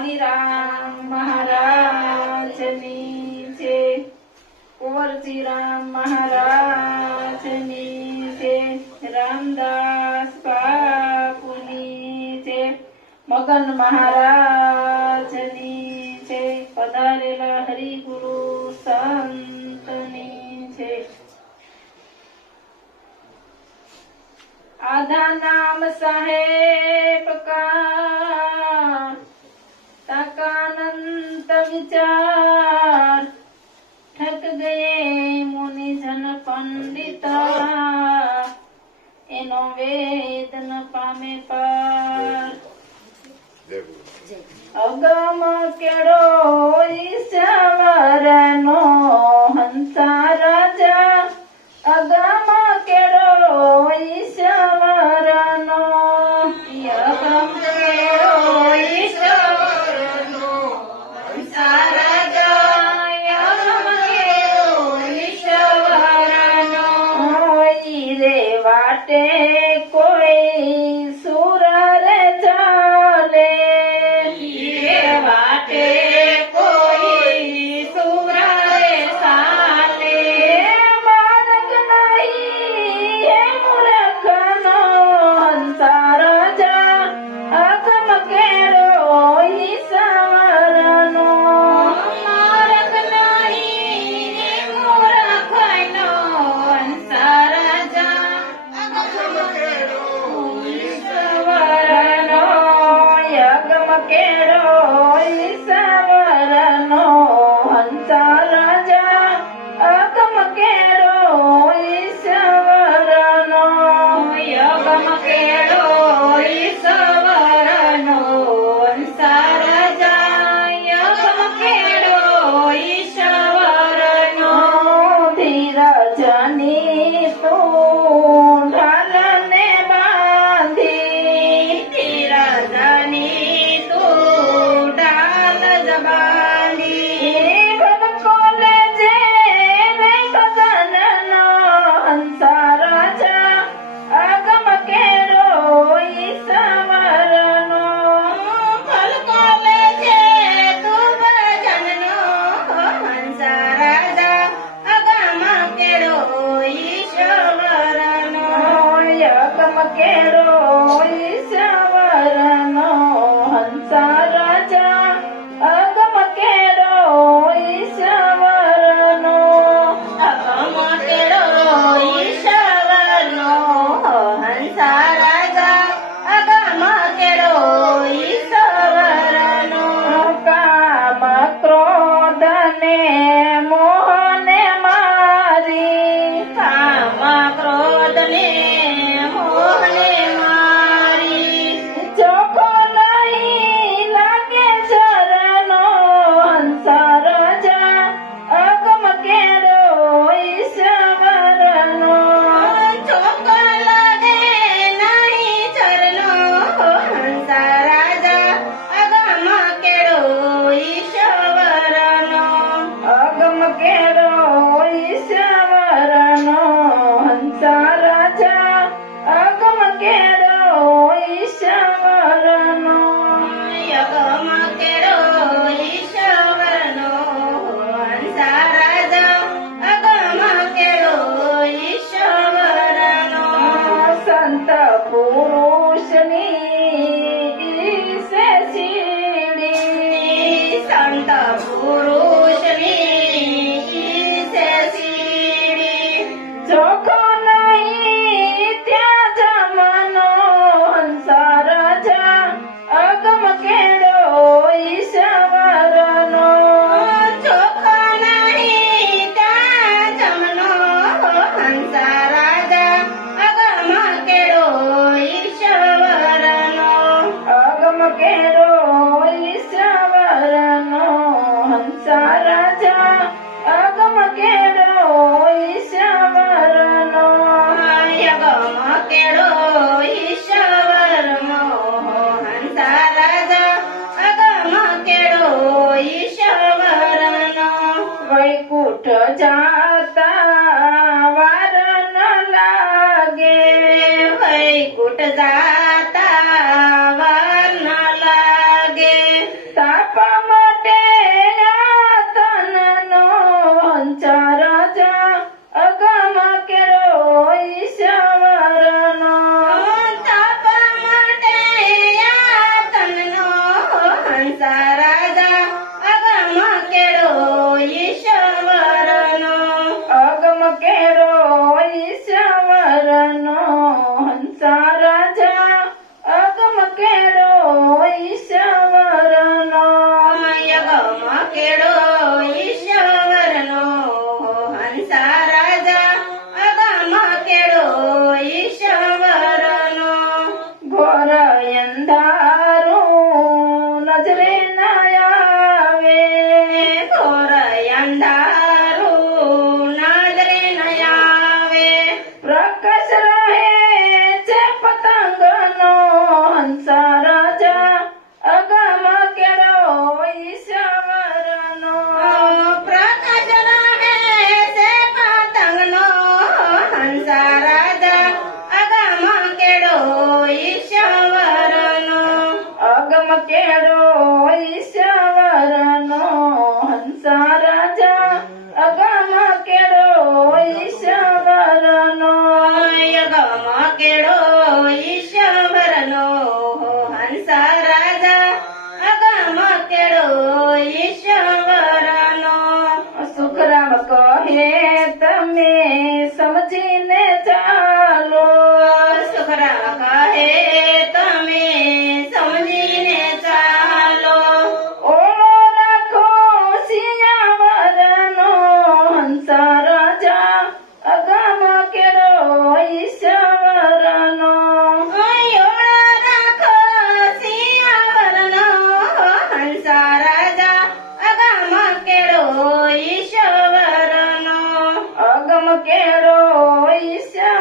મણિરામ મહારાજની જય, કુંવરજીરામ મહારાજની જય, રામદાસ બાપુની જય, મગન મહારાજની જય, પધારેલા હરિગુરુ સંતની જય। आधा नाम साहेब का ताकानंत विचार, ठक गए मुनि जन पंडिता, एनो वेद न पामे पार। अगम केड़ो ईश्वर नो हंसा राजा, अगम केड़ो ईश्वर नो, अगम केड़ो ईश्वर नो हंसा राजा, अगम केड़ो ईश्वर नो। रे वाटे कोई सुर रे चाले, रे वाटे कोई सुर रे चाले, मार्ग नहीं है मूर्ख नो हंसा राजा, अगम केड़ो ईश्वर नो, मार्ग नहीं है मूर्ख नो हंसा राजा, अगम केड़ो ईश्वर नो, अगम केड़ो ईश्वर नो हंसा राजा, अगम केड़ो ईश्वर नो, अगम केड़ो ईश्वर नो हंसा राजा, अगम केड़ो ईश्वर नो। धीरजनी तू ढालने बांधी, धीरजनी तू ढाल जबानी, भटको ले जे रे भजन नो हंसा राजा, अगम केड़ो ईश्वर नो, भटको ले जे तू भजन नो हंसा राजा, अगम केड़ो ईश्वर नो, अगम केड़ो ईश्वर नो हंसा राजा, अगम केड़ो ईश्वर नो, अगम केड़ो ईश्वर नो हंसा राजा, अगम केड़ो ईश्वर नो। काम क्रोध ने मोह ने मारी, काम क्रोध ने मोह ने मारी, चोखो नहीं लागे चरनो हंसा राजा, अगम केड़ो ईश्वर नो, चोखो लागे नहीं चरनो हंसा राजा, अगम केड़ो ईश्वर नो, अगम केड़ो ईश्वर नो हंसा राजा, अगम केड़ो ईश्वर नो, अगम केड़ो ईश्वर नो हंसा राजा, अगम केड़ो ईश्वर नो। संत पुरुषनी से सीढ़ी, संत पुरुषनी से सीढ़ी, चोखो नहीं त्या जमनो हंसा राजा, अगम केड़ो ईश्वर नो, चोखो नहीं त्या जमनो हंसा राजा, अगम केड़ो ईश्वर नो, अगम केड़ो ईश्वर नो हंसा राजा, अगम केड़ो ईश्वर नो, अगम केड़ो ईश्वर नो हंसा राजा, अगम केड़ो ईश्वर नो। वैकुंठ जाता वार न लागे, वैकुंठ जाता वार न लागे, ता અંધારું નજરે ના આવે, ઘોર અંધારું નજરે ન આવે. પ્રકાશ રહે છે પતંગનો હંસા રાજા અગમ કેળો ઈશ્વરનો. પ્રકાશ રહે છે પતંગનો હંસા રાજા અગમ કેળો ઈશ્વરનો. અગમ કેળો ઈશ્વરનો હંસા રાજા અગમ કેળો ઈશ્વરનો. અગમ કેળો ઈશ્વરનો હંસા રાજા અગમ કેળો ઈશ્વરનો. સુખરામ કહે તમે સમજીને ચાલો, સુખરામ કહે તમે સમજીને ચાલો. ઓળો રાખો સિયાવરનો હંસા રાજા અગમ કેળો ઈશ્વરનો. ઓળો રાખો સિયાવરનો હંસા રાજા અગમ કેળો ઈશ્વરનો. અગમ કેળો ઈશ્વરનો.